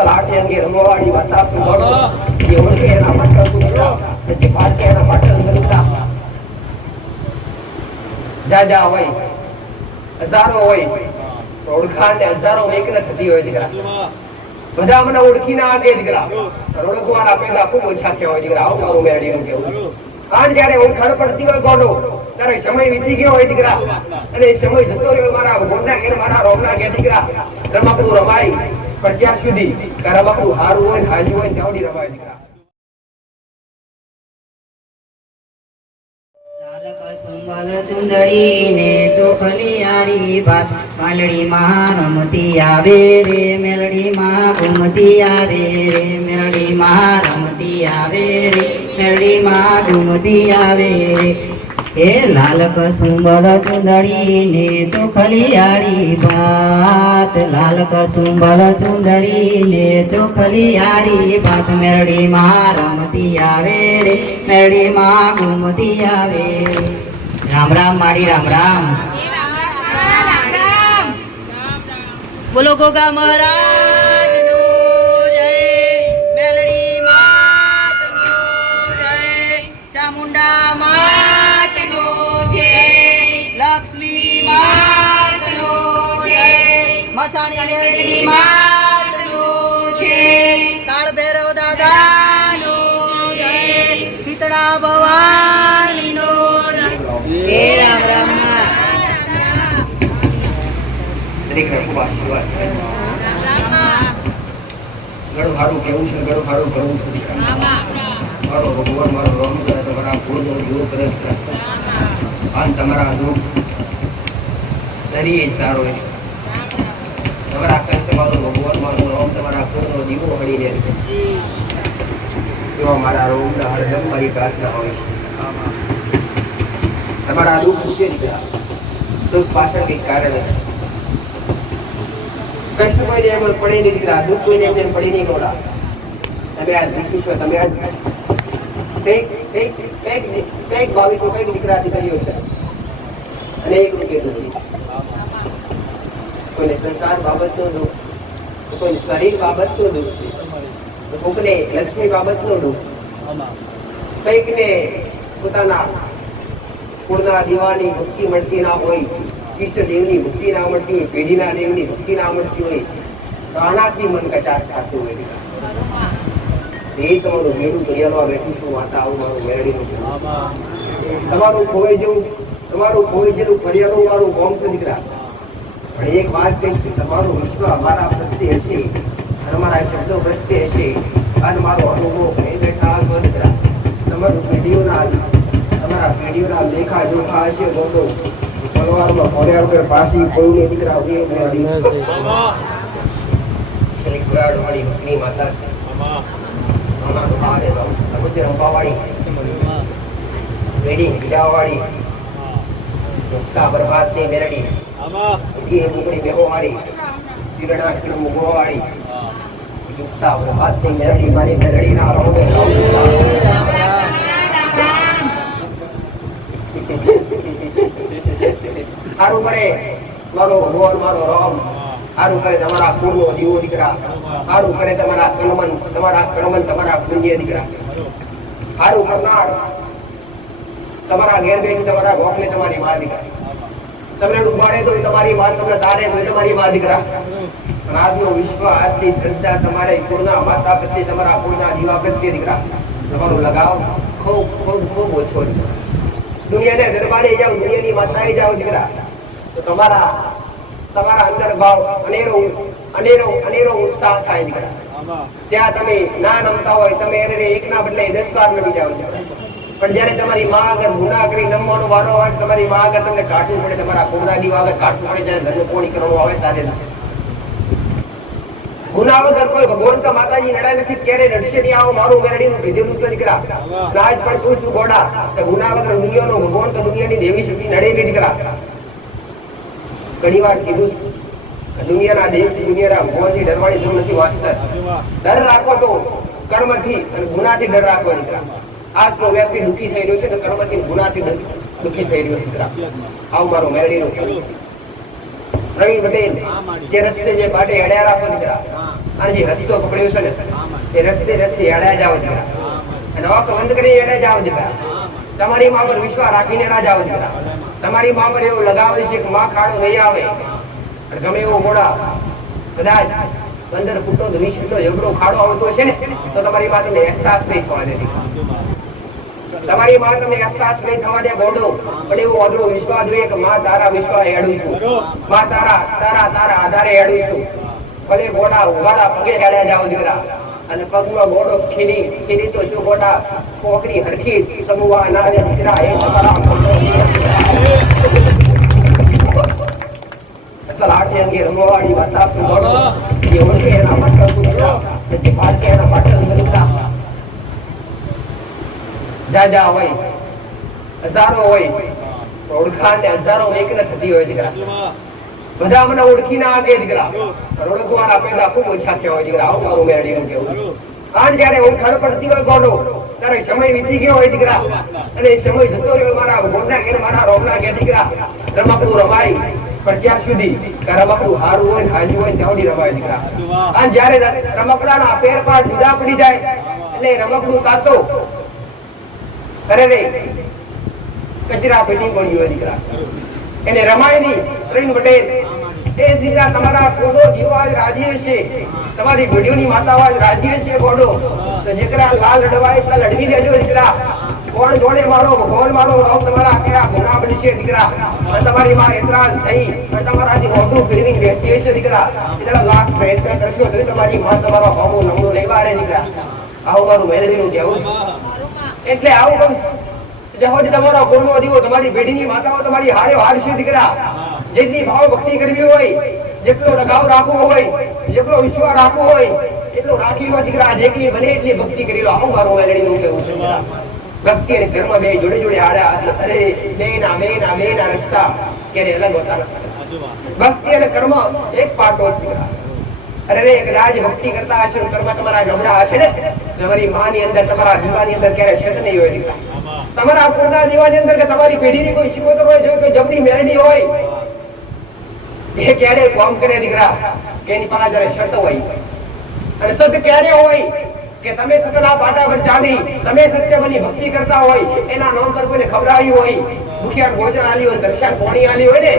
અક્કલ આઠે અંગે રમવાવાળી વાતા સુગડો જે ઓળખે એના પાટણ સુગડા જે પાટે એના પાટણ સુગડા જાજા હોય હજારો હોય તો ઓળખાણ ને હજારો એક ને થતી હોય દીકરા બધા મને ઓળખી ના આગે દીકરા ઓળખવાના પેલા ખૂબ ઓછા થયા હોય દીકરા આવું મારું મેળવીનું કેવું આજ જયારે ઓળખાણ પડતી હોય ગોડો ત્યારે સમય વીતી ગયો હોય દીકરા અને એ સમય જતો રહ્યો મારા ગોડના ઘેર મારા રોગના ઘેર દીકરા રમકડું રમાય પણ ત્યાં સુધી રમકડું હારું હોય હાજી હોય ત્યાં રમાય દીકરા સુંબલ ચુંદડી ને ચોખલિયાળી ભાત પાલડી માં રમતી આવે રે મેલડી માં ઘૂમતી આવે રે મેલડી માં રમતી આવે રે મેલડી માં ઘૂમતી આવે રે હે લાલ કસુંબલ ચુંદડી ને ચોખલિયાળી ભાત લાલ કસુંબલ ચુંદડી ને ચોખલિયાળી ભાત મેલડી માં રમતી આવે રે મેલડી માં ઘૂમતી આવે રે રામ રામ માડી રામ રામ બોલો ગોગા મહારાજ નો જય મેલડી માત નો જય ચામુંડા માત નો જય લક્ષ્મી માત નો જય મસાણી મેલડી માત નો જય કાળ ભૈરવ દાદા નો જય શીતળા ભવાની નો હે રામ રામ દરેકને ખૂબ આશીર્વાદ છે ઘણું સારું કેવું છે ઘણું સારું કરવું છે મારો ભગવાન મારો રામ કરે તમારા ભૂલનો દૂર કરે છે અને તમારા દુઃખ દરિયે સારો છે તમારા કષ્ટ મારો ભગવાન મારો રામ તમારા ભૂલનો દીવો હળી લે છે એવા મારા રોગના હરદમ મારી પ્રાર્થના હોય તમારા દુઃખ છે દીકરા દુઃખ પાછળ કંઈક કારણ છે કષ્ટ કોઈને એમ પડે નહીં દીકરા દુઃખ કોઈને એમ પડી નહીં ગોળા તમે આ દીકરી છો તમે કઈક ભાવિકો કઈક દીકરા દીકરીઓ છે અને એક રૂપિયા દુઃખી કોઈને સંસાર બાબતનું દુઃખ કોઈને શરીર બાબતનું દુઃખ છે કોઈને લક્ષ્મી બાબતનું દુઃખ કઈકને પોતાના કુળના દીવાની ભક્તિ મળતી ના હોય ઈષ્ટ દેવની ભક્તિ ના મળતી હોય પેઢીના દેવની ભક્તિ ના મળતી હોય તો આનાથી મન કચાશ થતું હોય એ તમારું મેળું દરિયામાં બેઠું છું વાતા આવું મારું મેળવીનું તમારું ખોવાઈ જેવું ફરિયાદું મારું ગોમ છે દીકરા પણ એક વાત કહીશ તમારું વિશ્વ અમારા પ્રત્યે હશે અને અમારા શબ્દો પ્રત્યે હશે અને મારો અનુભવ બેઠા દીકરા તમારું તમારા પેઢીઓના લેખા જોખા હશે ગોતો તલવારમાં ઘોડિયા ઉપર પાસી કોઈને દીકરા વાળી ભક્તિની માતા છે રંપાવાળી વેડી ગીડાવાળી મુક્તા બરબાદની મેરડી મુકડી બેહોવાળી શિરણા મુગવાળી મુક્તા બરબાદની મેરડી મારી મેરડીના રોગે સારું કરે મારો ભગવાન મારો રામ સારું કરે તમારા કુળનો દીવો દીકરા સારું કરે તમારા કણમન તમારા પુણ્ય દીકરા સારું કરનાર તમારા ઘેર બેઠી તમારા ગોખલે તમારી મા દીકરા તમને ડૂબાડે તો તમારી મા તમને તારે તો તમારી મા દીકરા આજનો વિશ્વ આજની શ્રદ્ધા તમારે કુળના માતા પ્રત્યે તમારા કુળના દીવા પ્રત્યે દીકરા તમારો લગાવ ખૂબ ખૂબ ખૂબ ઓછો દીકરા દુનિયાને દરબારે જાઓ દુનિયાની માતાએ જાઓ દીકરા તો તમારા અંદર ભાવ અનેરો ઉત્સાહ થાય દીકરા ત્યાં તમે ના નમતા હોય તમે એને એકના બદલે 10 વાર નમી જાઓ પણ જયારે તમારી માં આગળ ગુના કરી નમવાનો વારો હોય તમારી માં આગળ તમને કાઢવું પડે તમારા કુળદાદી આગળ કાઢવું પડે જયારે ધર્મ કોણી કરવાનું આવે ત્યારે ગુના વગર કોઈ ભગવાન તો માતાજી નડાય નથી ક્યારે નડશે નહીં આવો મારું મેરડીનું કીધેલું છે દીકરા આજ પણ તું છું ગોડા કે ગુના વગર દુનિયાનો ભગવાન તો દુનિયાની દેવી શક્તિ નડે નહીં દીકરા ઘણી વાર કીધું દુનિયાના દેવ દુનિયાના ભગવાનથી ડરવાની જરૂર નથી વાસ્તર ડર રાખવો તો કર્મથી અને ગુનાથી ડર રાખવો દીકરા આજનો વ્યક્તિ દુઃખી થઈ રહ્યો છે તો કર્મથી ગુનાથી દુઃખી થઈ રહ્યો છે દીકરા આવું મારું મેરડીનું કહેવું પ્રવીણ પટેલ જે રસ્તે જે બાટે અડ્યા રાખો દીકરા અને જે રસ્તો પકડ્યો છે ને એ રસ્તે રસ્તે હેડા જાવ દીકરા, અને આંખ બંધ કરી હેડા જાવ દીકરા. તમારી માં પર વિશ્વાસ રાખીને ના જાવ દીકરા. તમારી માં પર એવું લગાવે છે કે માં ખાડો નહીં આવે, ગમે એવો મોડા કદાચ 15 ફૂટનો 20 ફૂટનો એવડો ખાડો આવતો છે ને તો તમારી માં તમને અહેસાસ નહીં થવા દે. તમારી માં તમને અહેસાસ નહીં થવા દે ગોડો, પણ એવો અદલો વિશ્વાસ જોઈએ કે માં તારા વિશ્વાસ હેડું છું, માં તારા આધારે હેડું છું. ભલે ગોડા ઉગાડા પગે હેડ્યા જાવ દીકરા, અને પગમાં ગોડો ખીલી તો શું ગોડા કોકરી હરખી સમૂહ ના દીકરા એ તમારા અસલ આઠે અંગે રમવાડી વાત આપતું ગોડો જે ઓળખે એના માટે દીકરા, જે પાકે એના માટે દીકરા. જાજા હોય હજારો હોય, ઓળખાણ ને હજારો એક ન થતી હોય દીકરા. બધા મને ઓળખી ના આગે દીકરા, ઓળખવાના પેદા ખૂબ ઓછા થયા હોય દીકરા. આવું મારું મેળવીનું કેવું. આજ જયારે ઓળખાણ પડતી હોય ગોડો ત્યારે સમય વીતી ગયો હોય દીકરા, અને સમય જતો રહ્યો મારા ગોડના ઘેર મારા રોમના ઘેર દીકરા. રમકડું રમાય પણ ત્યાં સુધી રમકડું હારું હોય ને હાજુ હોય ત્યાં રમાય દીકરા. અને જયારે રમકડાના પેર પાર જુદા પડી જાય એટલે રમકડું તાતો અરે રે કચરા પેટી પડી હોય દીકરા, એને રમાય નહીં. પ્રવીણ પટેલ એ દીકરા તમારા કોડો જીવા રાજી છે, તમારી ઘોડીઓની માતાઓ રાજી છે ગોડો, તો જેકરા લાલ લડવાય એટલા લડવી લેજો દીકરા. કોણ જોડે મારો ભગવાન મારો રામ તમારા આખા ગુના બનશે દીકરા. અને તમારી માં એતરાજ થઈ અને તમારાથી ઓઢું ફેરવીને બેઠી છે દીકરા. એટલા લાખ પ્રયત્ન કરશો તો તમારી માં તમારો હોમો નમો લેવા રે દીકરા. આવું મારું મેરેજનું કહેવું. એટલે આવું જેહોજ તમારો ગુણનો દીવો તમારી પેઢીની માતાઓ તમારી હારે હારશે દીકરા. જેટલી ભાવ ભક્તિ કરવી હોય, જેટલો લગાવ રાખવો હોય, જેટલો વિશ્વાસ રાખવો હોય એટલો રાખી લો દીકરા. જેટલી બને એટલી ભક્તિ કરી લો. આવું મારું મેલડીનું કહેવું છે દીકરા. ભક્તિ અને કર્મ બે જોડે જોડે હાડા, અરે બે ના રસ્તા ક્યારે અલગ હોતા નથી. ભક્તિ અને કર્મ એક પાટો છે દીકરા. અરે રે કદાચ ભક્તિ કરતા હશે, કર્મ તમારા નબળા હશે ને તમારી માની અંદર તમારા દીવાની અંદર ક્યારે શક નહીં હોય દીકરા. તમારા પોતાના દીવાની અંદર કે તમારી પેઢીની કોઈ શિકોતર હોય, જો કોઈ જબરી મેળવી હોય એ ક્યારે કામ કરે દીકરા કે એની પાસે જયારે શત હોય. અને સત ક્યારે હોય કે તમે સતના પાટા પર ચાલી તમે સત્ય બની ભક્તિ કરતા હોય, એના નામ પર કોઈને ખવડાવી હોય, મુખિયા ભોજન આલી હોય, દર્શન પાણી આલી હોય ને,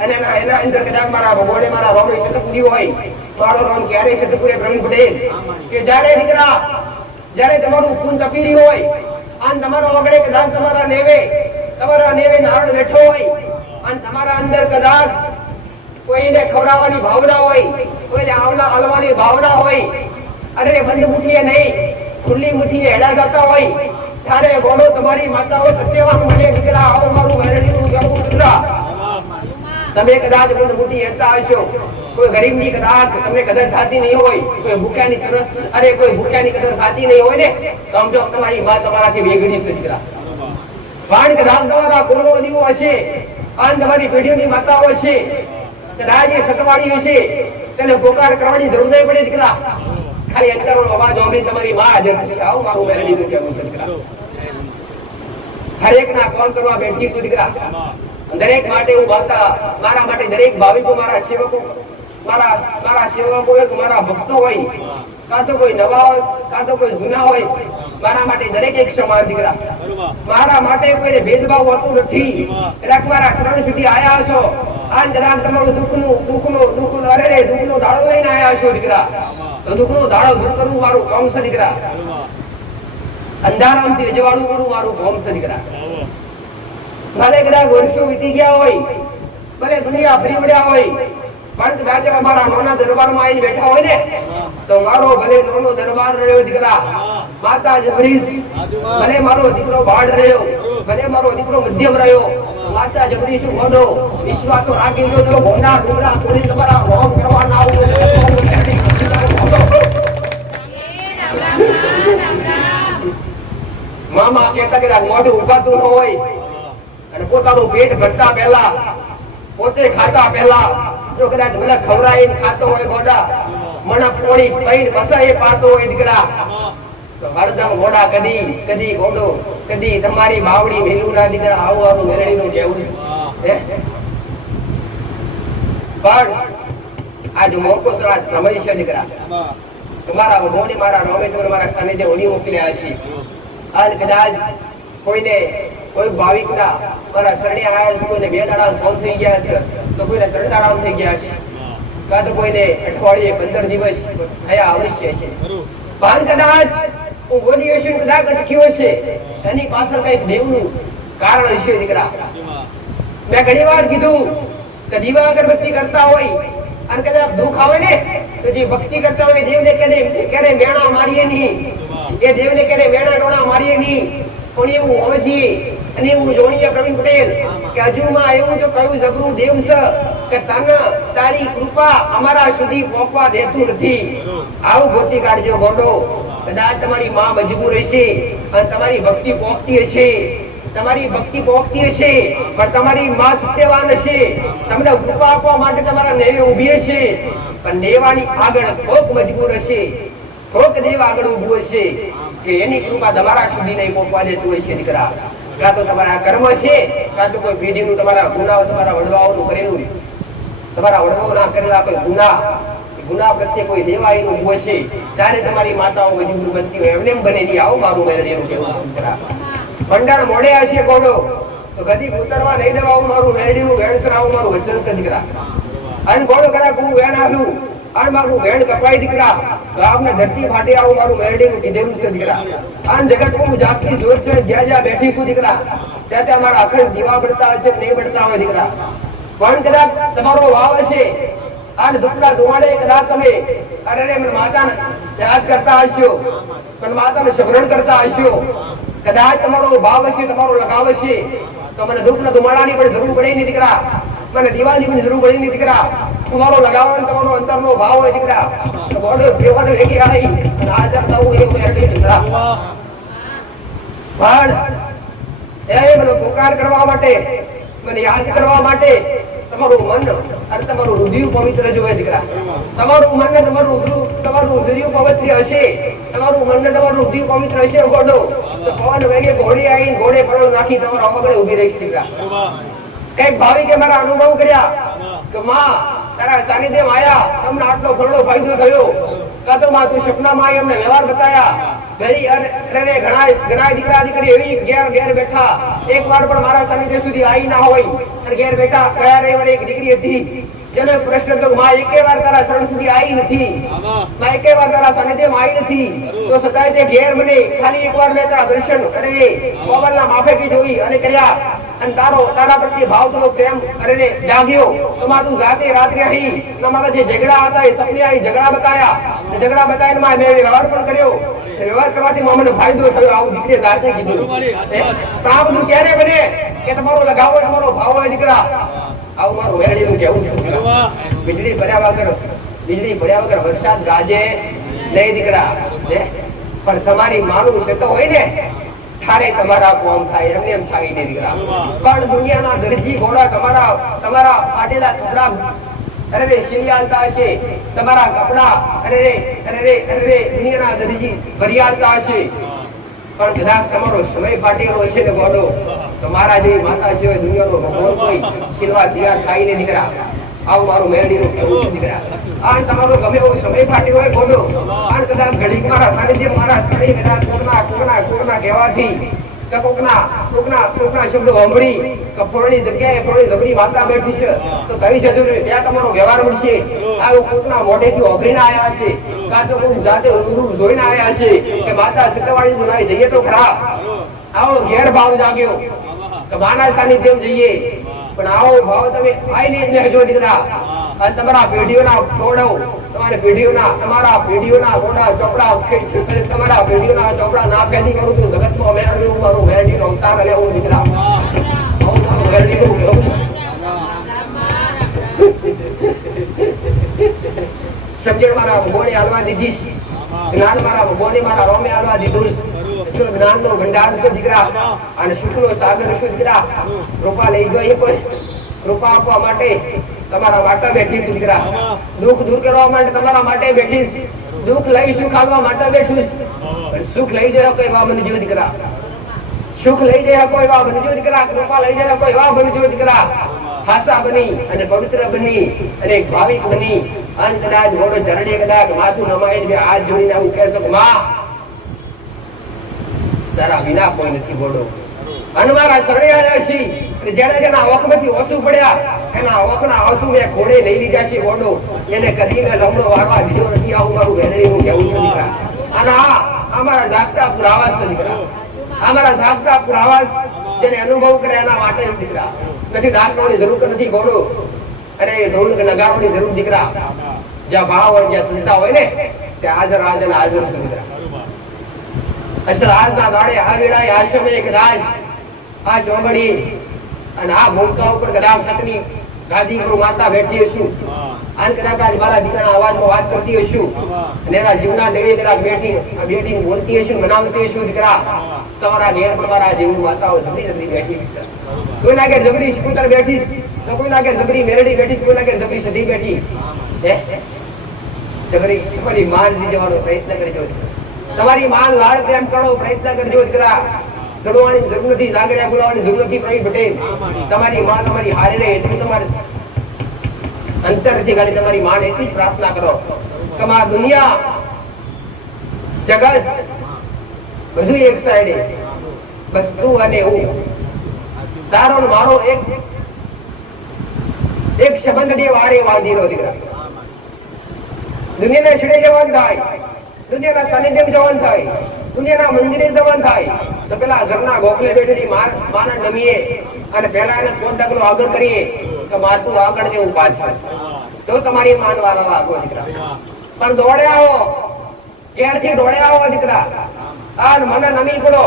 અને એના અંદર કદાચ મારા ભગવાને મારા રોમની શત પૂરી હોય. મારો રોમ ક્યારે શત પૂરે પ્રવીણ પટેલ કે જયારે દીકરા જયારે તમારું ખૂન તપીડી હોય અને તમારો આગળ કદાચ તમારા નેવે નારળ બેઠો હોય અને તમારા અંદર કદાચ કોઈને ખવડાવવાની ભાવના હોય, કોઈને આવલા હલવાની ભાવના હોય, અરે બંધ મુઠ્ઠીએ નહીં ખુલ્લી મુઠ્ઠીએ હેડા જતા હોય ત્યારે ગોળો તમારી માતાઓ સત્યવાન બને દીકરા. આવો મારું મેરડીનું જવું દીકરા. તમે કદાચ બંધ મુઠ્ઠી હેડતા હશો, કોઈ ગરીબની કદાચ તમને કદર થતી નહીં હોય, કોઈ ભૂખ્યાની કદર થતી નહીં હોય ને તો સમજો તમારી માં તમારાથી વેગળી છે દીકરા. વાણ કદાચ તમારા કોનો દીવો હશે અને તમારી પેઢીઓની માતાઓ છે, કદાચ એ સતવાડી હશે, તેને પોકાર કરવાની જરૂર નહીં પડે દીકરા. ખાલી અંતરનો અવાજ સાંભળી તમારી માં હાજર થશે. આવું મારું મેલડીનું કહેવું છે દીકરા. હરેક ના કોલ કરવા બેઠી છું દીકરા. દરેક માટે હું મારા માટે દરેક ભાવિકો મારા સેવકો હોય, મારા ભક્તો હોય, કાં તો કોઈ નવા હોય કાં તો કોઈ જૂના હોય, મારા માટે દરેક એક સમાન દીકરા. મારા માટે કોઈને ભેદભાવ હોતો નથી. મારા શરણ સુધી આયા છો આ કદાચ તમારું દુઃખનો દાડો લઈને આયા છો દીકરા, તો દુઃખનો દાડો દૂર કરવું મારું કામ છે દીકરા. અંધારામથી અજવાળું કરવું મારું કામ છે દીકરા. ભલે કદાચ વર્ષો વીતી ગયા હોય, ભલે દુનિયા ફરી વળ્યા હોય, પણ કદાચ અમારા નાના દરબારમાં આવીને બેઠા હોય ને તો મારો ભલે નાનો દરબાર રહ્યો દીકરા, માતા જબરીશ, ભલે મારો દીકરો બાળ રહ્યો, ભલે મારો દીકરો મધ્યમ રહ્યો, માતા જબરીશ મોઢો વિશ્વાસ તો રાખી લો. જો ભોના ડોરા થોડી તમારા હોમ કરવાના આવું મામા કહેતા કદાચ મોઢું ઉભાતું ન હોય અને પોતાનું પેટ ભરતા પહેલા પોતે ખાતા પહેલા જો કદાચ મને ખવડાવીને ખાતો હોય ગોડા, મને પોણી પૈન બસાએ પાતો હોય દીકરા, તો હરદમ ગોડા કદી ગોડો કદી તમારી માવડી મેલું ના દીકરા. આવું મેળવીનું કહેવું છે. પણ આજ મોકો સરા સમય છે દીકરા તમારા ભગવાને મારા નામે તમને મારા સાનિધ્ય ઓડી મોકલ્યા છે આજ કદાચ કોઈને કોઈ ભાવિકના મારા શરણે આવ્યા છે કોઈને 2 દાડા ફોન થઈ ગયા છે તો કોઈને 3 દાડા થઈ ગયા છે કાં તો કોઈને અઠવાડિયે 15 દિવસ થયા અવશ્ય છે પણ કદાચ હું બોલી હશે કદાચ અટક્યો છે એની પાછળ કઈક દેવનું કારણ હશે દીકરા મેં ઘણી વાર કીધું કે દીવા અગરબત્તી કરતા હોય અને કદાચ દુઃખ આવે ને તો જે ભક્તિ કરતા હોય દેવને ક્યારે મેણા મારીએ નહીં એ દેવને ક્યારે મેણા ટોણા મારીએ નહીં પણ એવું હવે છે અને એવું જોણીએ પ્રવીણ પટેલ કે હજુમાં એવું તો કયું જબરું દેવ છે કે તને તારી કૃપા અમારા સુધી પહોંચવા દેતું નથી આવું ગોતી કાઢજો ગોડો કદાચ તમારી માં મજબૂર હશે અને તમારી ભક્તિ પહોંચતી હશે તમારી ભક્તિ પહોંચતી હશે પણ તમારી માં સત્યવાન હશે તમને કૃપા આપવા માટે તમારા નેવે ઊભી હશે પણ નેવાની આગળ કોક મજબૂર હશે કોક દેવ આગળ ઊભું હશે કે એની કૃપા તમારા સુધી નહીં પહોંચવા દેતું હશે દીકરા કાં તો તમારા કર્મ છે કાં તો કોઈ પેઢીનું તમારા ગુનાઓ તમારા વડવાઓનું કરેલું તમારા વડવાઓના કરેલા કોઈ ગુના પ્રત્યે કોઈ દેવાઈનું ઊભું હશે ત્યારે તમારી માતાઓ મજબૂર બનતી હોય એમને બને નહીં આવું મારું મેળવીનું કેવું દીકરા ભંડાર મોડે હશે ગોડો તો ગદી ઉતરવા નહીં દેવા મારું મેરડીનું વેણ સરાવું મારું વચન છે દીકરા અને ગોડો કદાચ હું વેણ આલું અને મારું વેણ કપાઈ દીકરા તો આપને ધરતી ફાટી આવું મારું મેરડીનું કીધેલું છે દીકરા અને જગત હું જાતની જોર છે જ્યાં જ્યાં બેઠી છું દીકરા ત્યાં ત્યાં મારા અખંડ દીવા બળતા હશે નહીં બળતા હોય દીકરા પણ કદાચ તમારો ભાવ હશે અને દુઃખના ધુમાડે કદાચ તમે અરે મને માતાને યાદ કરતા હશો પણ માતાને સ્મરણ કરતા હશો કદાચ તમારો ભાવ હશે તમારો લગાવ હશે તો મને દુઃખના ધુમાડાની પણ જરૂર પડે નહીં દીકરા મને દીવાની પણ જરૂર પડે નહીં દીકરા તમારો લગાવ અને તમારો અંતરનો ભાવ હોય દીકરા તો ગોડો દેવાનો એકી આવી અને હાજર થવું એવું એટલે દીકરા પણ એ મને પુકાર કરવા માટે મને યાદ કરવા માટે તમારું મન અને તમારું હૃદય પવિત્ર જ હોય દીકરા તમારું મન ને તમારું હૃદય પવિત્ર હશે તમારું મન ને તમારું હૃદય પવિત્ર હશે ગોડો તો પવન વેગે ઘોડી આવીને ઘોડે પડો નાખી તમારા પગડે ઊભી રહીશ દીકરા કઈક ભાવિકે મારા અનુભવ કર્યા કે માં તારા સાનિધ્યમાં આયા તમને આટલો ઘણો ફાયદો થયો કાં તો માં તું સપનામાં આવી અમને વ્યવહાર બતાયા ઘણા દીકરા દીકરી એવી ઘેર બેઠા એક વાર પણ મારા સાનિધ્ય સુધી આવી ના હોય અને ઘેર બેઠા ગયા રવિવારે એક દીકરી હતી જેનો પ્રશ્ન હતો માં એકે વાર તારા શરણ સુધી આવી નથી માં એકે વાર તારા સાનિધ્યમાં આવી નથી તો સદાય તે ઘેર મને ખાલી એક વાર મેં તારા દર્શન કરે મોબાઈલના માફેકી જોઈ અને કર્યા અને તારા પ્રત્યે ભાવ તો પ્રેમ કરીને જાગ્યો તો માં તું જાતે રાત્રે આવી તમારા જે ઝઘડા હતા એ સપને આવી ઝઘડા બતાવીને મેં વ્યવહાર પણ કર્યો વ્યવહાર કરવાથી મને ફાયદો થયો આવું દીકરીએ જાતે કીધું પણ આ બધું ક્યારે બને કે તમારો લગાવો તમારો ભાવ હોય દીકરા આવું મારું વેરડીનું કેવું છે વીજળી પડ્યા વગર વરસાદ ગાજે નહીં દીકરા પણ તમારી માનું છે તો હોય ને થારે તમારા કોમ થાય એમને એમ થાય નહીં દીકરા પણ દુનિયાના દરજી ઘોડા તમારા ફાટેલા ટુકડા અરે શિલિયાલતા હશે તમારા કપડા અરે દુનિયાના દરજી ભરિયાલતા હશે પણ કદાચ તમારો સમય ફાટેલો હશે ને ગોડો તમારા જેવી માતા સિવાય દુનિયાનો ભગવાન કોઈ શિલવા તૈયાર થાય ને દીકરા આવું મારું મેરડીનું કેવું છે દીકરા આ તમારો ગમે એવો સમય ફાટ્યો હોય ગોડો આ કદાચ ઘડીક મારા સાનિધ્ય મારા સડી કદાચ કોકના કહેવાથી કે કોકના શબ્દો સાંભળી કે ફોરણી જગ્યાએ ફોરણી જબરી માતા બેઠી છે તો કઈ જજો ત્યાં તમારો વ્યવહાર મળશે આવું કોકના મોઢેથી ઓભરીને આવ્યા છે કાં તો કોક જાતે રૂબરૂ જોઈને આવ્યા છે કે માતા સત્યવાળી જોડાઈ જઈએ તો ખરા આવો ઘેર ભાવ જાગ્યો કે માના સાનિધ્યમ જઈએ પણ આવો ભાવ તમે આઈને જ રહેજો દીકરા અને તમારા પેઢીઓના ગોડા ચોપડા ના ફેરી કરું છું જગતમાં મારું વેરડીનો અવતાર લેવું દીકરા સમજણ મારા ભગવાને હાલવા દીધી જ્ઞાન મારા ભગવાને મારા રોમે હાલવા દીધું જ્ઞાન નો ભંડાર છે દીકરા અને સુખ નો સાગર છે દીકરા કૃપા લઈ ગયો એ કોઈ કૃપા આપવા માટે તમારા માટે બેઠી છું દીકરા દુઃખ દૂર કરવા માટે તમારા માટે બેઠી દુઃખ લઈ સુખ આવવા માટે બેઠું સુખ લઈ જાય કોઈ એવા બનજો દીકરા સુખ લઈ જાય કોઈ એવા બનજો દીકરા કૃપા લઈ જાય કોઈ એવા બનજો દીકરા હાસા બની અને પવિત્ર બની અને ભાવિક બની અને કદાચ ઘોડો ચરણે કદાચ માથું નમાઈને બે હાથ જોડીને આવું કહેશો કે માં તારા વિના કોઈ નથી ઘોડો. અને મારા શરણે આવ્યા છીએ અને જેના જેના ઓખમાંથી ઓછું પડ્યા એના ઓખના આંસુ મેં ઘોડે લઈ લીધા છે ઘોડો એને કદી મેં લમણો વારવા દીધો નથી. આવું મારું વેરણી હું કહેવું છું દીકરા. અને આ અમારા જાગતા પુરાવા છે દીકરા. અમારા જાગતા પુરાવા જેને અનુભવ કરે એના માટે જ દીકરા. નથી ડાકવાની જરૂર નથી ઘોડો અરે ઢોલ નગારોની જરૂર દીકરા. જ્યાં ભાવ હોય જ્યાં ચિંતા હોય ને ત્યાં હાજર હાજર હાજર છે દીકરા. અસર આજના દાડે આ વેળાએ આશ્રમે એક રાજ આ ચોગડી અને આ ભૂમકા ઉપર કદાચ સતની ગાદી પર માતા બેઠી હશું આન કદાચ મારા દીકરાના અવાજમાં વાત કરતી હશું અને એના જીવના દેવી કદાચ બેઠી બોલતી હશું બનાવતી હશું દીકરા. તમારા ઘેર તમારા જેવી માતાઓ જબરી જબરી બેઠી દીકરા. કોઈ લાગે જબરી સ્કૂટર બેઠી તો કોઈ લાગે જબરી મેરડી બેઠી કોઈ લાગે જબરી સધી બેઠી જબરી તમારી માન લઈ જવાનો પ્રયત્ન કરજો. તમારી માન લાડ પ્રેમ કરો પ્રયત્ન કરજો દીકરા. દડવાની જરૂર નથી જાગર્યા બોલાવવાની જરૂર નથી. પ્રવીણ પટેલ તમારી માં તમારી હારે રહે એટલું તમારે અંતરથી ખાલી તમારી માં એટલી જ પ્રાર્થના કરો કે આ દુનિયા જગત બધું એક સાઈડે બસ તું અને હું તારો ને મારો એક સંબંધ જે વારે વાંધી રહ્યો દીકરા. દુનિયાના છેડે જવાન થાય દુનિયાના સાનિધ્યમ જવાન થાય દુનિયાના મંદિરે જવાન થાય તો પેલા ઘરના ગોખલે બેઠેલી માના નમીએ અને પેલા એને કોટ ડગલો આગળ કરીએ તો માતું આગળ જેવું પાછળ તો તમારી માન વાળા લાગો દીકરા. પણ દોડે આવો ક્યારથી દોડે આવો દીકરા. આ મને નમી પડો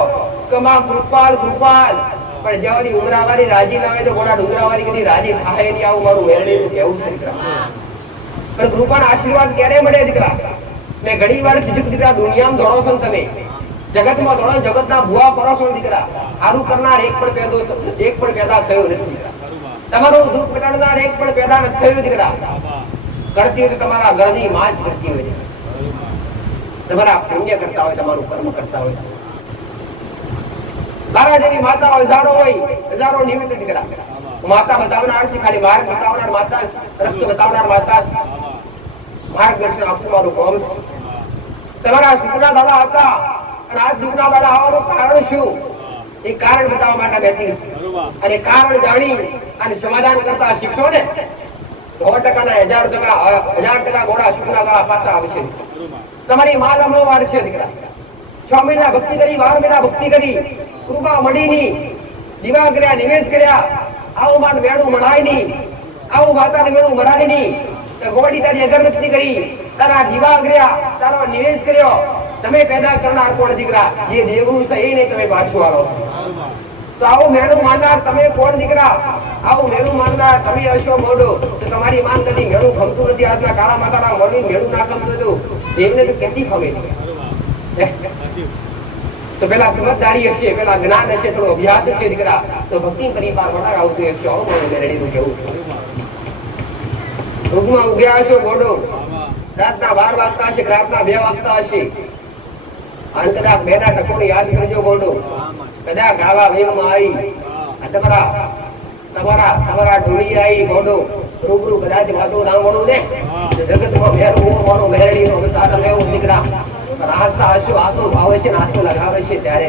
કે માં કૃપાલ કૃપાલ પણ જવાની ઉમરાવાળી રાજી ના હોય તો ઘોડા ડુંગરાવાળી કદી રાજી થાય નહીં. આવું મારું વેરણી કેવું છે દીકરા. પણ કૃપાના આશીર્વાદ ક્યારે મળે દીકરા. મેં ઘણી વાર કીધું દીકરા દુનિયામાં દોડો છો તમે જગતમાં દોડો જગતના ભુવા કરો છો દીકરા. સારું કરનાર એક પણ પેદા થયો નથી દીકરા. તમારું દુઃખ ઘટાડનાર એક પણ પેદા નથી થયું દીકરા. કરતી હોય તો તમારા ઘરની માં જ કરતી હોય તમારા પુણ્ય કરતા હોય તમારું કર્મ કરતા હોય. તારા જેવી માતા હજારો હોય હજારો નિમિત્ત દીકરા. માતા બતાવનાર છે ખાલી માર્ગ બતાવનાર માતા રસ્તો બતાવનાર માતા માર્ગદર્શન આપવું મારું કામ છે. તમારા સુખના દાદા હતા અને આ સુખના દાદા આવવાનું કારણ શું એ કારણ બતાવવા માટે બેઠી અને કારણ જાણી અને સમાધાન કરતા શીખશો ને 100% ના 1000% ઘોડા સુખના દાદા પાછા આવશે. તમારી માલ હમણો વારશે દીકરા. 6 મહિના ભક્તિ કરી 12 મહિના ભક્તિ કરી કૃપા મળીની દીવા કર્યા નિવેશ કર્યા આવું માન મેળું મળાય નહીં આવું માતાને મેળું મરાય નહીં. ગોળી તારી અગરબત્તી કરી તારા દીવા કર્યા તારો નિવેશ કર્યો તમે પેદા કરનાર કોણ દીકરા. જે દેવનું છે એ નહીં તમે પાછું આવો તો આવું મેળું માનનાર તમે કોણ દીકરા. આવું મેળું માનનાર તમે હશો મોઢો તો તમારી માન કદી મેળું ખમતું નથી. આજના કાળા માતાના મોઢું મેળું ના ખમતું હતું દેવને તો કેટલી ખમે તો પેલા સમજદારી હશે પેલા જ્ઞાન હશે થોડો અભ્યાસ હશે દીકરા તો ભક્તિ કરી પાર વડાર આવતું એક છો મેળડીનું કેવું ઉગમાં ઉગ્યા હશો ઘોડો રાતના 12 વાગતા હશે રાતના 2 વાગતા હશે અને કદાચ 2 ના ટકોર યાદ કરજો ઘોડો કદાચ ગાવા વેગમાં આવી તમારા ઢોળી આવી ઘોડો રૂબરૂ કદાચ વાતો ડાંગણું ને જગતમાં મેરું મારો મેરડીનો તારા લેવું દીકરા. આશા હશો આશો ભાવે છે ને આશો લગાવે છે ત્યારે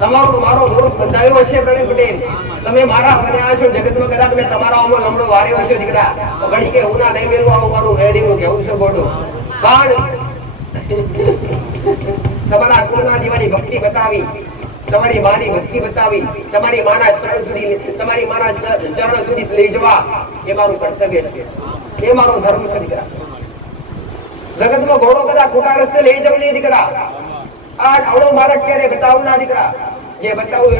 તમારો મારો રોગ બંધાયો હશે પ્રવીણ પટેલ. તમે મારા બન્યા છો જગતમાં કદાચ મેં તમારા અમો લમડો વાર્યો હશે દીકરા તો ઘડી કે હું ના નહીં મેળવું આવું મારું મેરડીનું કેવું છે ઘોડો. પણ તમારા કુળના જીવાની ભક્તિ બતાવી તમારી માની ભક્તિ બતાવી તમારી માના ચરણ સુધી તમારી માના ચરણ સુધી લઈ જવા એ મારું કર્તવ્ય છે એ મારો ધર્મ છે દીકરા. જગતમાં ઘોડો કદાચ ખોટા રસ્તે લઈ જવું નહીં દીકરા. આ આવડો મારા ક્યારે બતાવું ના દીકરા. જે બતાવું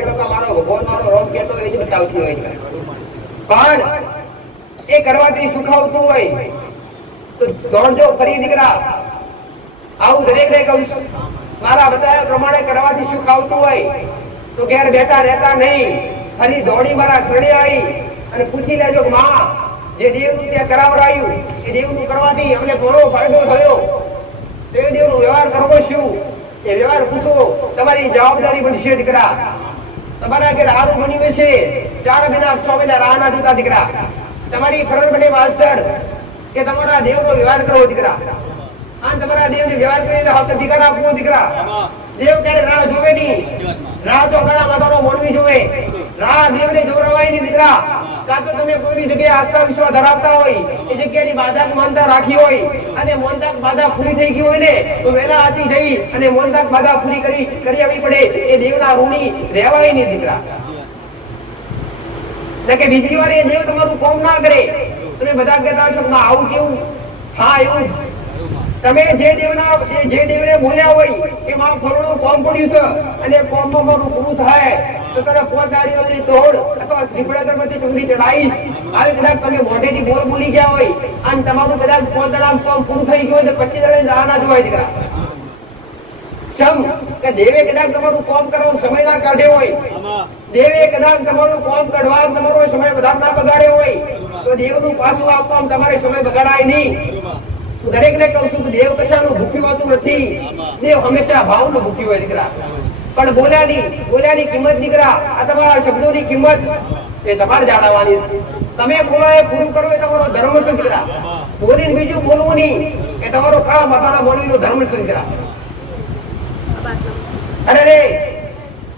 એટલો મારો ભગવાન મારો રોમ કહેતો એ જ બતાવતું હોય દીકરા. પણ એ કરવાથી સુખ આવતું હોય તો દોડજો ફરી દીકરા. આવું દરેક ને કહું છું મારા બતાવ્યા પ્રમાણે કરવાથી સુખ આવતું હોય તો ઘેર બેઠા રહેતા નહીં. ફરી દોડી મારા શરણે આવી અને પૂછી લેજો કે માં જે દેવનું ત્યાં કરાવરાયું એ દેવનું કરવાથી અમને ઘણો ફાયદો થયો તો એ દેવનો વ્યવહાર કરવો શું એ વ્યવહાર પૂછો. તમારી જવાબદારી બનશે દીકરા. તમારા ઘેર હારું બન્યું છે 4 મહિના 6 મહિના રાહ ના જોતા દીકરા. તમારી ફરજ બને માસ્ટર કે તમારા દેવનો વ્યવહાર કરવો દીકરા, અને તમારા દેવને વ્યવહાર કરીને હક અધિકાર આપવો દીકરા. દેવ ક્યારે રાહ જોવે નહીં, રાહ તો ઘણા માતાનો મોનવી જોવે, રાહ દેવને જોરવાય નહીં દીકરા. કાં તો તમે કોઈ બી જગ્યાએ આસ્થા વિશ્વાસ ધરાવતા હોય, એ જગ્યાની બાધા માનતા રાખી હોય અને મોનતાક બાધા પૂરી થઈ ગઈ હોય ને, તો વહેલા આતી જઈ અને મોનતાક બાધા પૂરી કરી આવી પડે. એ દેવના ઋણી રહેવાય નહીં દીકરા. કે બીજી વાર એ દેવ તમારું કામ ના કરે. તમે બધા કહેતા છો આવું કેવું? હા, એવું જ. તમે જે દેવને બોલ્યા હોય કે માં ફળનું કોમ પડ્યું છે અને કોમમાં મારું પૂરું થાય તો તને પોતાની તોડ અથવા શ્રીફળ અગરબત્તી ચૂંટણી ચડાવીશ, આવી કદાચ તમે મોઢેથી બોલી ગયા હોય અને તમારું કદાચ પોતાના કોમ પૂરું થઈ ગયું હોય તો 25 દાડે રાહ ના જોવાય દીકરા. સમ કે દેવે કદાચ તમારું કોમ કરવાનો સમય ના કાઢ્યો હોય, દેવે કદાચ તમારું કોમ કાઢવા તમારો સમય વધારે ના બગાડ્યો હોય તો દેવનું પાછું આપવામાં તમારે સમય બગાડાય નહીં. દરેક ને કહું છું કે દેવ કશાનું ભૂખ્યું હોતું નથી, દેવ હંમેશા ભાવનું ભૂખ્યું હોય દીકરા. પણ બોલ્યાની કિંમત દીકરા, આ તમારા શબ્દોની કિંમત એ તમારે જાણવાની છે. તમે બોલો એ પૂરું કરો એ તમારો ધર્મ છે દીકરા. બોલીને બીજું બોલવું નહીં એ તમારો કાળા માતાના બોલીનો ધર્મ છે દીકરા. અરે રે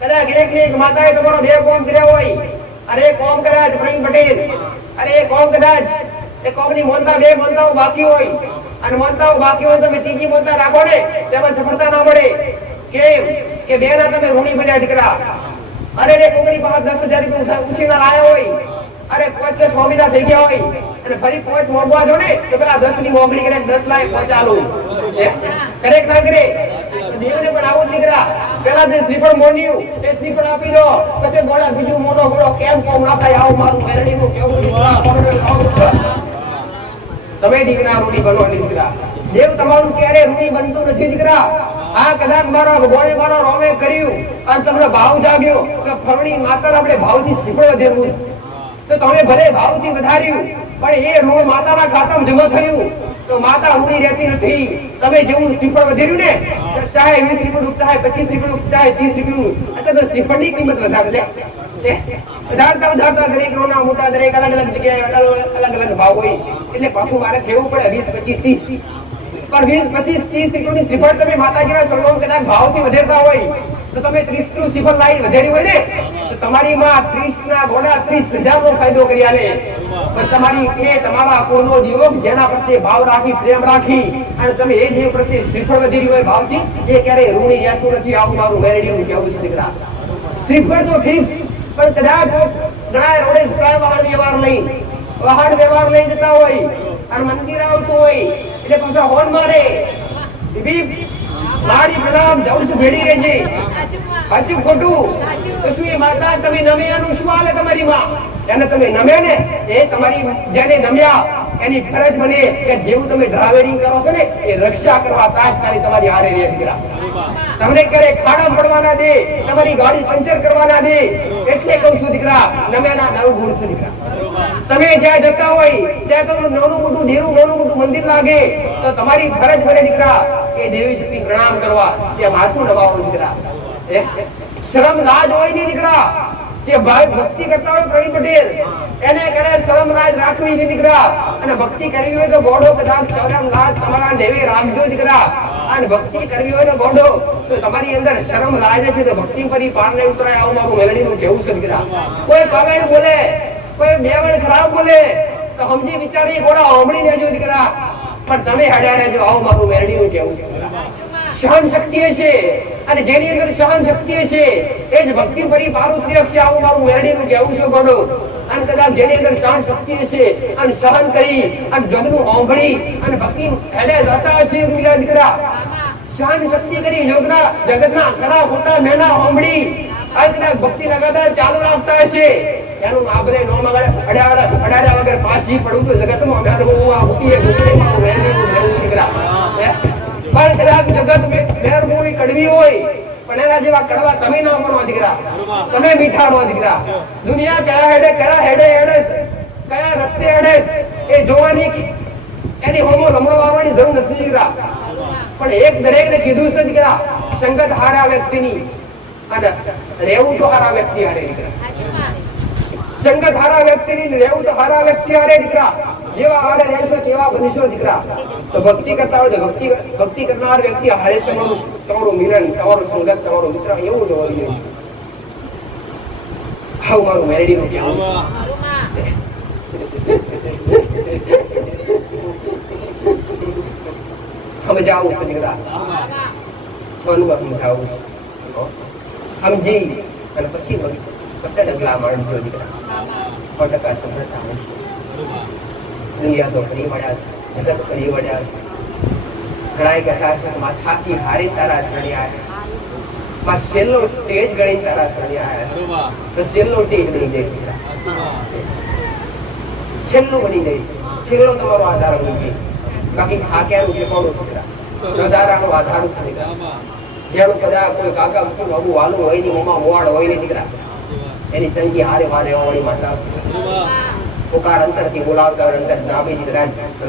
કદાચ એક માતાએ તમારો 2 કોમ કર્યા હોય, અરે કોમ કદાચ પ્રવીણ પટેલ, અરે કોમ કદાચ એ કોમની મોનતા 2 મોનતાઓ બાકી હોય અને મોનતાઓ બાકી હોય તમે ત્રીજી મોનતા રાખો ને તેમાં સફળતા ના મળે. કેમ કે 2 ના તમે ઋણી બન્યા દીકરા. અરે રે કોમની પાસે 10,000 રૂપિયા ઉછીના લાયા હોય, અરે 5 કે 6 મહિના થઈ ગયા હોય અને ફરી 5 મોગવા જો ને તો પેલા 10 ની મોગણી કરે 10 લાય 5 આલો કરેક ના કરે. દેવને પણ આવું જ દીકરા. પેલા જે શ્રીફળ મોન્યું એ શ્રીફળ આપી દો, પછી ગોળા બીજું મોટો ગોળો કેમ કોમ ના થાય આવું મારું મેરડીનું કેવું તમે દીકરા ઋણી બનો દીકરા. દેવ તમારું ક્યારે ઋણી બનતું નથી દીકરા. આ કદાચ મારા ભગવાને મારા રોમે કર્યું અને તમને ભાવ જાગ્યો કે ફરણી માતા આપણે ભાવથી શ્રીફળ વધેલું તો તમે ભલે ભાવથી વધાર્યું પણ એ ઋણ માતાના ખાતામાં જમા થયું તો માતા ઋણી રહેતી નથી. તમે જેવું શ્રીફળ વધેર્યું ને ચાહે 20 રૂપિયા ચાહે 25 રૂપિયા ચાહે 30 રૂપિયા એટલે શ્રીફળની કિંમત વધારે લે. વધારતા દરેક રોના મોટા દરેક અલગ અલગ જગ્યાએ અલગ અલગ ભાવ હોય એટલે પાછું મારે કહેવું પડે 20, 25, 30 પણ 20, 25, 30 રૂપિયાની શ્રીફળ તમે માતાજીના ચરણોમાં કદાચ ભાવથી વધેરતા હોય તો તમે 30 નું શ્રીફળ લાઈન વધેરી હોય ને તો તમારી માં 30 ના ઘોડા 30,000 નો ફાયદો કરી આલે. પણ તમારી એ તમારા કુળનો જીવ જેના પ્રત્યે ભાવ રાખી પ્રેમ રાખી અને તમે એ જીવ પ્રત્યે શ્રીફળ વધેરી હોય ભાવથી એ ક્યારેય ઋણી રહેતું નથી. આવું મારું મેરડીનું કહેવું છે દીકરા. શ્રીફળ તો ઠીક પણ કદાચ ઘણા રોડે વાહન વ્યવહાર લઈ જતા હોય અને મંદિર આવતું હોય એટલે પાછા હોર્ન મારે લાડી પ્રણામ જવું છું ભેડી રહેજે. સાચું ખોટું? તો શું એ માતા તમે નમ્યાનું શું હાલે? તમારી માં એને તમે નમ્યા ને એ તમારી જેને નમ્યા એની ફરજ બને કે જેવું તમે ડ્રાઇવિંગ કરો છો ને એ રક્ષા કરવા તાત્કાલિક તમારી હારે રહે દીકરા. તમને ક્યારે ખાડા પડવાના દે, તમારી ગાડી પંચર કરવાના દે. એટલે કહું છું દીકરા નમ્યાના 9 ગુણ છે દીકરા. તમે જ્યાં જતા હોય ત્યાં તમને નાનું મોટું દેરું નાનું મોટું મંદિર લાગે તો તમારી ફરજ બને દીકરા એ દેવી શક્તિ પ્રણામ કરવા ત્યાં માથું નવાવવું દીકરા. શરમ લાજ હોય નહીં દીકરા. જે ભાઈ ભક્તિ કરતા હોય પ્રવીણ પટેલ એને કરે શરમ લાજ રાખવી નહીં દીકરા. અને ભક્તિ કરવી હોય તો ગોડો કદાચ શરમ લાજ તમારા દેવે રાખજો દીકરા. અને ભક્તિ કરવી હોય તો ગોડો તો તમારી અંદર શરમ લાજ છે તો ભક્તિ પરી પાર ને ઉતરાય. આવું મારું મેલડીનું કહેવું છે દીકરા. કોઈ કમેન્ટ બોલે, કોઈ બેવડ ખરાબ બોલે તો સમજી વિચારી ગોળા સાંભળી લેજો દીકરા. પણ તમે હડ્યા રહેજો. આવું મારું મેલડીનું કહેવું છે. સહન શક્તિ છે અને જેની અંદર સહન શક્તિ છે એ જ ભક્તિ પરી પાર ઉતરી છે. આવું મારું મેલડીનું કહેવું છે ગોડો. અને કદાચ જેની અંદર સહન શક્તિ છે અને સહન કરી અને જગનું સાંભળી અને ભક્તિ હેડે જતા હશે દીકરા. સહન શક્તિ કરી યોગના જગતના ખરા ખોટા મેણા સાંભળી અને કદાચ ભક્તિ લગાતાર ચાલુ રાખતા હશે એનું આપણે નો મગર અડાડા વગર પાછી પડું તો જગતમાં અમારે બહુ આ ઉઠીએ મારું મેલડીનું કહેવું દીકરા. પણ કદાચ જગત મેર મોવી કડવી હોય પણ એના જેવા કડવા તમે ના બનો દીકરા. તમે મીઠા નો દીકરા. દુનિયા કયા હેડે કયા રસ્તે હેડે એ જોવાની એની હોમો લમણો આવવાની જરૂર નથી દીકરા. પણ એક દરેક ને કીધું છે દીકરા સંગત હારા વ્યક્તિની અને રહેવું તો હારા વ્યક્તિ હારે દીકરા. સંગત હારા વ્યક્તિની રહેવું તો હારા વ્યક્તિ હારે દીકરા. જેવા હારે રહેશો તેવા બનશો દીકરા. તો ભક્તિ કરતા હોય તો ભક્તિ કરનાર વ્યક્તિ હારે તમારું મિલન, તમારો સંગત, તમારો મિત્ર એવું જ હોવું જોઈએ. આવું મારું મેરડીનું કહેવું છે. સમજાવું છે દીકરા, સ્વનું સમજાવું સમજી અને પછી ડગલા માંડજો દીકરા. 100% સફળતા મળશે. દુનિયા તો ફરી વળ્યા છે, જગત ફરી વળ્યા છે. ઘણાય કહેતા છે થાકી હારી તારા શરણે આવ્યા, માં છેલ્લો સ્ટેજ ગણી તારા શરણે આવ્યા તો છેલ્લો સ્ટેજ બની જાય દીકરા. છેલ્લું બની જાય, છેલ્લો તમારો આધાર હોવો જોઈએ. બાકી થાક્યાનું ઠેકાણું દીકરા, વધારાનું આધાર દીકરા. જેનું કદાચ કોઈ કાકા મૂકીને આવું વાલું હોય ની મોમાં મોવાડ હોય ને દીકરા, એની સંગી હારે વારે વાળી માતા પુકાર અંતરથી બોલાવતા હોય, અંતર નાભી દીકરા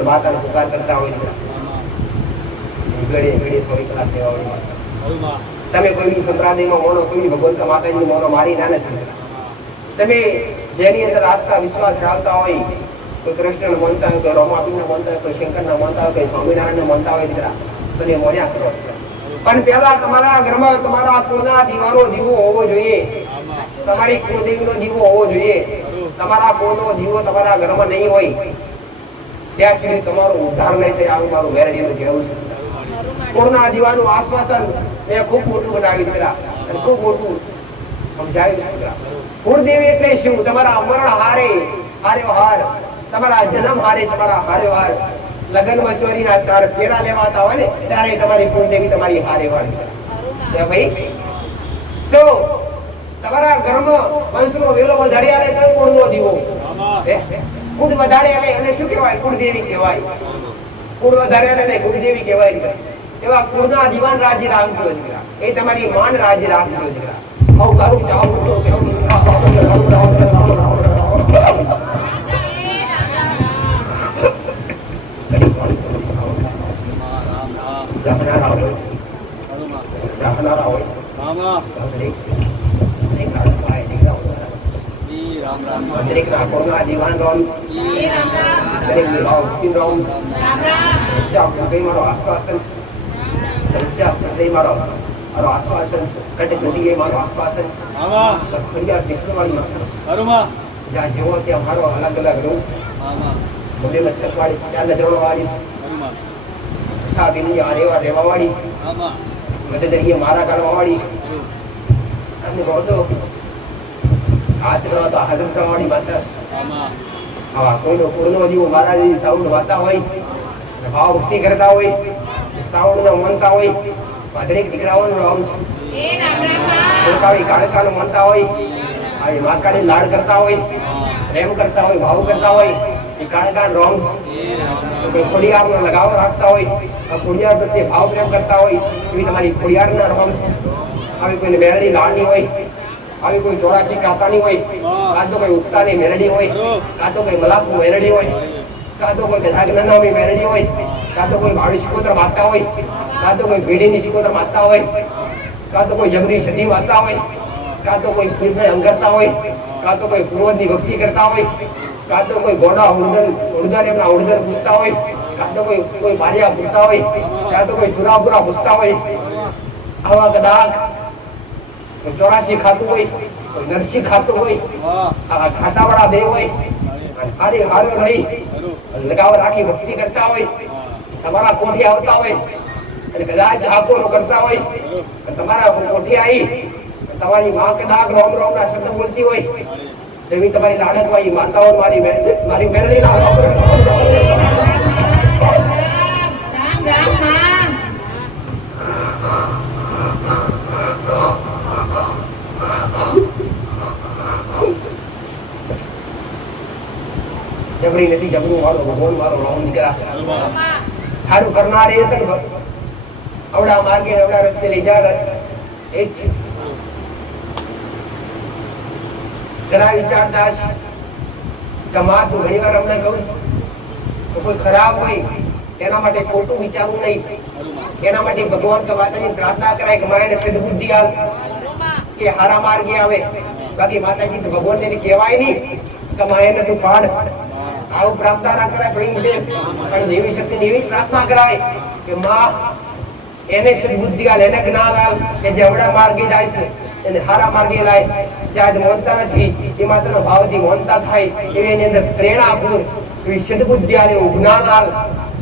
માતાનો પુકાર કરતા હોય દીકરા. ઘડે 100 કલાક દેવા વાળી માતા. તમે કોઈની સંપ્રદાયમાં મોનો, કોઈની ભગવંત માતાજીનું મોનો મારી ના નથી. તમે જેની અંદર આસ્થા વિશ્વાસ રાખતા હોય, કોઈ કૃષ્ણને માનતા હોય, કોઈ રોમાપીને માનતા હોય, કોઈ શંકરને માનતા હોય, કોઈ સ્વામિનારાયણને માનતા હોય દીકરા, તમે મોર્યા કરો. પણ પહેલા તમારા ઘરમાં તમારા કુળના દીવાનો દીવો હોવો જોઈએ. તમારી કુળદેવીનો દીવો હોવો જોઈએ. તમારા કુળનો દીવો તમારા ઘરમાં નહીં હોય ત્યાં સુધી તમારો ઉદ્ધાર નહીં થાય. આવું મારું મેરડીનું કહેવું છે. કુળના દીવાનું આશ્વાસન મેં ખૂબ મોટું બનાવી દીકરા, અને ખૂબ મોટું સમજાવ્યું દીકરા. કુળદેવી એટલે શું? તમારા મરણ હારે હાર, તમારા જન્મ હારે તમારા હારે હાર, લગ્નમાં ચોરીના 4 ફેરા લેવાતા હોય ને ત્યારે તમારી કુળદેવી તમારી હારે હાર ભાઈ. તો તમારા ઘરમાં વંશનો વેલો વધારે આલે તો કુળનો દીવો, કુળ વધારે આલે એને શું કહેવાય? કુળદેવી કહેવાય. કુળ વધારે આલે કુળદેવી કહેવાય. એવા કુળના દીવાન રાજ્ય રાખજો દીકરા, એ તમારી માન રાજ્ય રાખજો દીકરા. આવું ગારું જાવ દરેકના કોના દીવાન રોમ દરેકની ભાવ રોમ મારો આશ્વાસન મારો આશ્વાસન કટકટી મારો આશ્વાસન ફરિયાદ નીકળવાની જ્યાં જેવો ત્યાં મારો અલગ અલગ રૂપ બબે મતલબ વાળી 4 નજરો વાળી સાબિની આરેવા રેવા વાળી મદદરીએ મારા કાઢવા વાળી અને ગોડો હાથ નો તો હાજર કરવાની માતા. આવા કોઈનો પૂર્ણો જીવો મારા જેવી સાઉન્ડ વાતા હોય, ભાવ ભક્તિ કરતા હોય, સાઉન્ડ નો માનતા હોય, દરેક દીકરાઓનો અંશ કાળકાનો માનતા હોય, આ માકાને લાડ કરતા હોય, પ્રેમ કરતા હોય, ભાવ કરતા હોય, એ કાળકાન રોંગ્સ. કોઈ ખોડિયારનો લગાવ રાખતા હોય, ખોડિયાર પ્રત્યે ભાવ પ્રેમ કરતા હોય, એવી તમારી ખોડિયારના રોંગ્સ. આવી કોઈને મેરડી લાડની હોય, આવી કોઈ 84 કાતાની હોય, કાં તો કોઈ ઉત્તાની મેરડી હોય, કાં તો કોઈ મલાકુ મેરડી હોય, કાં તો કોઈ ગજાગનનામી મેરડી હોય, કાં તો કોઈ ભાવી શિકોતર માતા હોય, કાં તો કોઈ ભીડીની શિકોતર માતા હોય, કાં તો કોઈ જમરી સતી માતા હોય, કાં તો કોઈ પૂર્ણ અંગરતા હોય, કાં તો કોઈ પૂર્વજની ભક્તિ કરતા હોય, કાં તો કોઈ ગોડા ઉડદર એમના ઉડદર પૂછતા હોય, કાં તો કોઈ બારિયા પૂછતા હોય, કાં તો કોઈ સુરાપુરા પૂછતા હોય. આવા કદાચ 84 ખાતું હોય, કોઈ નરસિંહ ખાતું હોય, આ ખાતાવાળા દેવ હોય, હારે હારો રહી લગાવ રાખી ભક્તિ કરતા હોય, તમારા કોઠી આવતા હોય અને કદાચ આકોનો કરતા હોય, તમારા કોઠી આવી તમારી માં કદાચ રોમ રોમ ના શબ્દ બોલતી હોય, એવી તમારી લાડક હોય માતાઓ મારી મેલડી ના જબરી નથી, જબરું મારો ભગવાન મારો રામ દીકરા સારું કરનાર એ છે. અવડા માર્ગે અવડા રસ્તે લઈ જાય એ જ છે. ઘણા વિચારતા છે માં તું ઘણી વાર અમને કહું તો કોઈ ખરાબ હોય એના માટે ખોટું વિચારવું નહીં, એના માટે ભગવાન તો માતાજી પ્રાર્થના કરાય કે મારે સદબુદ્ધિ આલ કે હારા માર્ગે આવે. બાકી માતાજી તો ભગવાન એને કહેવાય નહીં કે મારે તું પાડ આવું પ્રાર્થના ના કરાય પણ દેવી શક્તિની એવી પ્રાર્થના કરાય કે માં એને સદબુદ્ધિ આલ, એને જ્ઞાન આલ કે જે અવળા માર્ગે જાય છે એને હારા માર્ગે લાય, જ્યાં મોનતા નથી એમાં તેનો ભાવથી મોનતા થાય એવી એની અંદર પ્રેરણા આપું, એવી સદબુદ્ધિ આલ, એવું જ્ઞાન આલ,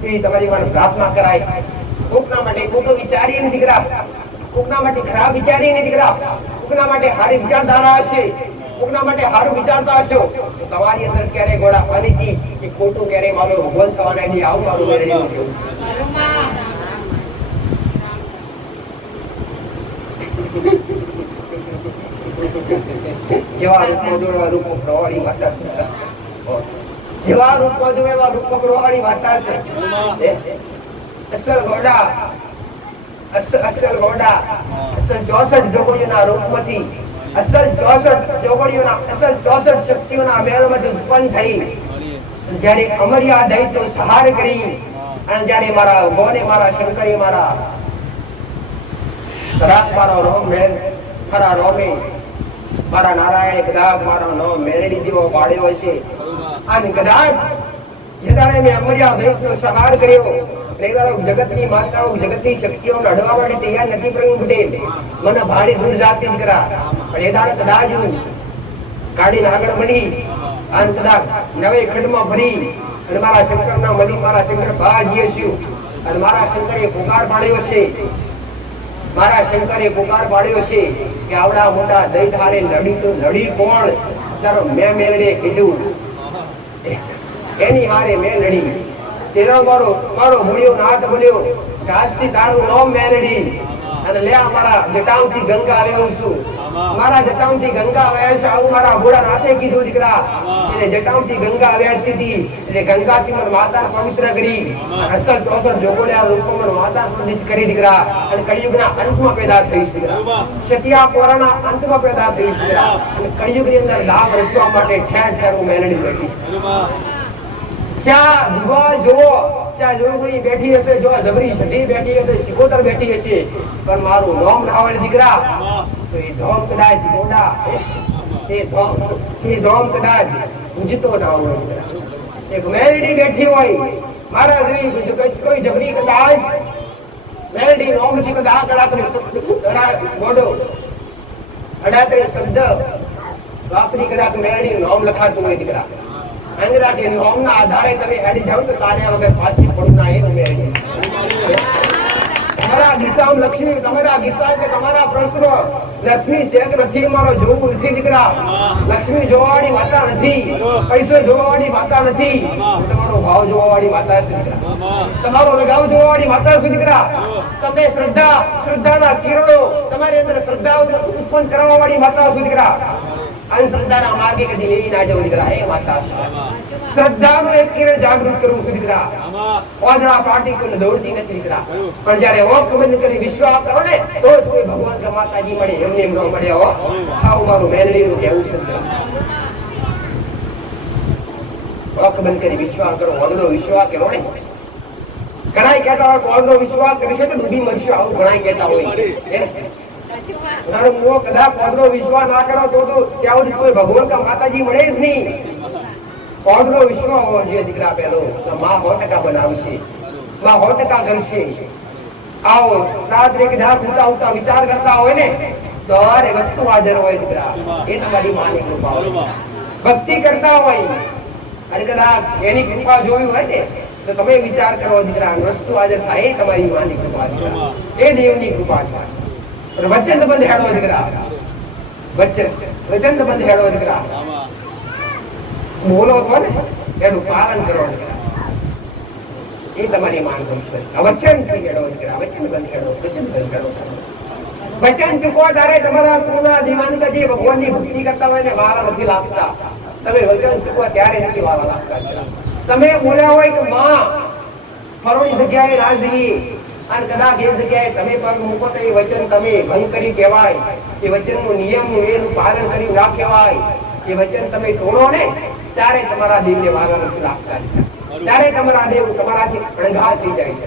એવી તમારી માટે પ્રાર્થના કરાય. કોકના માટે કોકો વિચારી નથી દીકરા, કોકના માટે ખરાબ વિચારી નથી દીકરા, કોકના માટે સારી વિચારધારા હશે, કોકના માટે સારું વિચારતા હશો તો તમારી અંદર ક્યારે ગોળા અનિતિ કે ખોટું ક્યારે મારો ભગવાન થવાના નહીં. આવું મારું મેળવી જેવા રૂપમાં જોડવા રૂપો પ્રવાળી વાર્તા, જેવા રૂપમાં જોડે એવા રૂપો પ્રવાળી વાર્તા છે. અસલ ઘોડા, અસલ 64 જોગણીઓના રૂપમાંથી અસલ 64 જોગણીઓના અસલ 64 શક્તિઓના મેળમાંથી ઉત્પન્ન થઈ જ્યારે અમર્યા દૈત્યો સહાર કરી અને જ્યારે મારા ગોને મારા શંકરે મારા રાત મારો રોમ મેળ ખરા રોમે મારા નારાયણે કદાચ મારો નામ મેળડી જેવો પાડ્યો છે અને કદાચ જેદાણે મેં અમર્યા દૈત્યો સહાર કર્યો જગતની માતાઓ જગતની શક્તિઓ લડવા માટે તૈયાર નથી પ્રવીણ પટેલ, મને ભારે દૂર જાતિ દીકરા પણ એ દાડે કદાચ હું ગાડીને આગળ બની અને કદાચ નવે ખંડમાં ભરી અને મારા શંકરના મલી મારા શંકર બાજીએ છું અને મારા શંકરે પુકાર પાડ્યો છે, મારા શંકરે પુકાર પાડ્યો છે કે આવડા મોટા દૈત હારે લડી તો લડી કોણ? તારો મેં મેળડે કીધું એની હારે મેં લડી, તેનો મારો મૂળ્યો નાથ બોલ્યો કે આજથી તારું નામ મેલડી અને લે મારા જટાઉથી ગંગા આવ્યો છું, મારા જટાઉથી ગંગા આવ્યા છે આવું મારા ભોળા નાથે કીધું દીકરા. એટલે જટાઉથી ગંગા આવ્યા હતી એટલે ગંગાથી મને માતા પવિત્ર કરી, અસલ 64 જોગોળ્યા રૂપો મને માતા પવિત્ર કરી દીકરા અને કળિયુગના અંતમાં પેદા થઈ દીકરા, છતિયા પોરાના અંતમાં પેદા થઈ દીકરા અને કળિયુગની અંદર લાભ રચવા માટે ઠેર ઠેર હું મેલડી બેઠી. ત્યાં દીવા જોવો, ત્યાં જોગણી બેઠી હશે, જો જબરી સધી બેઠી હશે, સિકોતર બેઠી હશે પણ મારું નામ ના હોય દીકરા તો એ ધોમ કદાચ ગોડા એ ધોમ કદાચ ગુજતો ના હોય દીકરા. એક મેલડી બેઠી હોય મારા જેવી કોઈ જબરી કદાચ મેલડી નોમથી કદાચ ગોડો અડાતરે શબ્દ વાપરી કદાચ મેલડી નામ લખાતું હોય દીકરા, અંગ્રેજી નોમના આધારે તમે હેડી જાવ તો તાર્યા વગર પાછી પડના એ ઉમેરી તમારા દિશામાં લક્ષ્મી, તમારા દિશા કે તમારા પ્રશ્નો લક્ષ્મી ચેક નથી, મારો જોવું નથી દીકરા, લક્ષ્મી જોવાવાળી માતા નથી, પૈસો જોવાવાળી માતા નથી, તમારો ભાવ જોવાવાળી માતા છે દીકરા, તમારો લગાવ જોવાવાળી માતા છે દીકરા. તમને શ્રદ્ધાના કિરણો તમારી અંદર શ્રદ્ધા ઉત્પન્ન કરવાવાળી માતા છે દીકરા. અંધશ્રદ્ધાના માર્ગે કદી લઈ ના જવું દીકરા. હે માતા શ્રદ્ધાનો એક કિરણ જાગૃત કરવું છે દીકરા. ઓજળા પાટી કોઈ દોડતી નથી દીકરા, પણ જ્યારે ઓખ બંધ કરી વિશ્વાસ કરો ને તો જ કોઈ ભગવાન કે માતાજી મળે, એમને એમ ન મળે. હો આવું મારું મેલડીનું કહેવું છે. ઓખ બંધ કરી વિશ્વાસ કરો, ઓજળો વિશ્વાસ કરો ને. ઘણા કહેતા હોય ઓજળો વિશ્વાસ કરશે તો ડૂબી મરશે, આવું ઘણા કહેતા હોય. કદાચ ઓજળો વિશ્વાસ ના કરો તો ત્યાં કોઈ ભગવાન કા માતાજી મળે જ નહીં. ઓજળો વિશ્વાસ હોવો જોઈએ દીકરા. પેલો માં 100% બનાવશે, માં 100% કરશે. આવો રાત્રે કદાચ ઉતા વિચાર કરતા હોય ને તો અરે વસ્તુ હાજર હોય દીકરા, એ તમારી માની કૃપા હોય. ભક્તિ કરતા હોય અને કદાચ એની કૃપા જોયું હોય ને તો તમે વિચાર કરો દીકરા, વસ્તુ હાજર થાય એ તમારી માની કૃપા છે, એ દેવની કૃપા છે. વચન બંધ હેડો દીકરા, વચન બંધ હેડો દીકરા. બોલો છો ને એનું પાલન કરો દીકરા, એ તમારી માન છે. વચન થી હેડો દીકરા, વચન બંધ હેડો, વચન બંધ હેડો. વચન ચૂકો ત્યારે તમારા કુળના દિવાનકા જે ભગવાનની ભક્તિ કરતા હોય ને વાલા નથી લાગતા. તમે વચન ચૂકો ત્યારે નથી વાલા લાગતા. તમે બોલ્યા હોય કે માં ફરોની જગ્યાએ ના જઈએ અને કદાચ એ જગ્યાએ તમે પગ મૂકો તો એ વચન તમે ભંગ કરી કહેવાય, એ વચનનું નિયમનું એનું પાલન કરી ના કહેવાય. એ વચન તમે તોડો ને ત્યારે તમારા દેવને વાલા નથી લાગતા, ત્યારે તમારા દેવ તમારાથી અણઘાર થઈ જાય છે.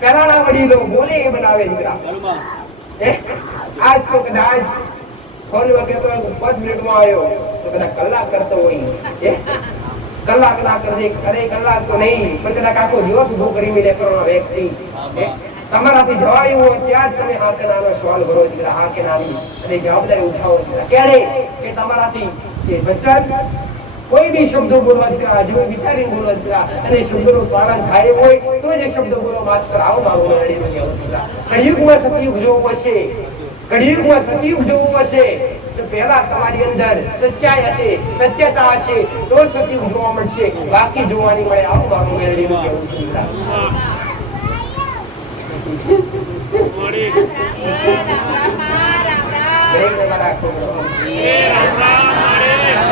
પહેલાના વડીલો બોલે એ બનાવે દીકરા. આજ તો કદાચ ફોન વગેરે તો 5 મિનિટમાં આવ્યો તો કદાચ કલાક કરતો હોય, કલાક ના કરજે, અરે કલાક તો નહીં પણ કદાચ આખો દિવસ ઉભો કરી મિલે કરવાનો વ્યક્તિ તમારાથી જવાયું હોય ત્યાં જ તમે હા કે નાનો સવાલ કરો દીકરા, હા કે નાની અને જવાબદારી ઉઠાવો દીકરા. ક્યારે કે તમારાથી જે વચન કોઈ બી શબ્દો બોલવા દીકરા આજુ વિચારીને બોલવા દીકરા અને શબ્દોનું પાલન થાય હોય તો જ શબ્દો બોલો માસ્તર. આવો મારું મેળવી દીકરા. કળિયુગમાં સતયુગ જોવું હશે, કળિયુગમાં સતયુગ જોવું હશે તો પહેલા તમારી અંદર સચ્ચાઈ હશે, સત્યતા હશે તો સતયુગ જોવા મળશે, બાકી જોવાની મળે. આવું મારું મેળવી કેવું છે દીકરા. રામ રામ.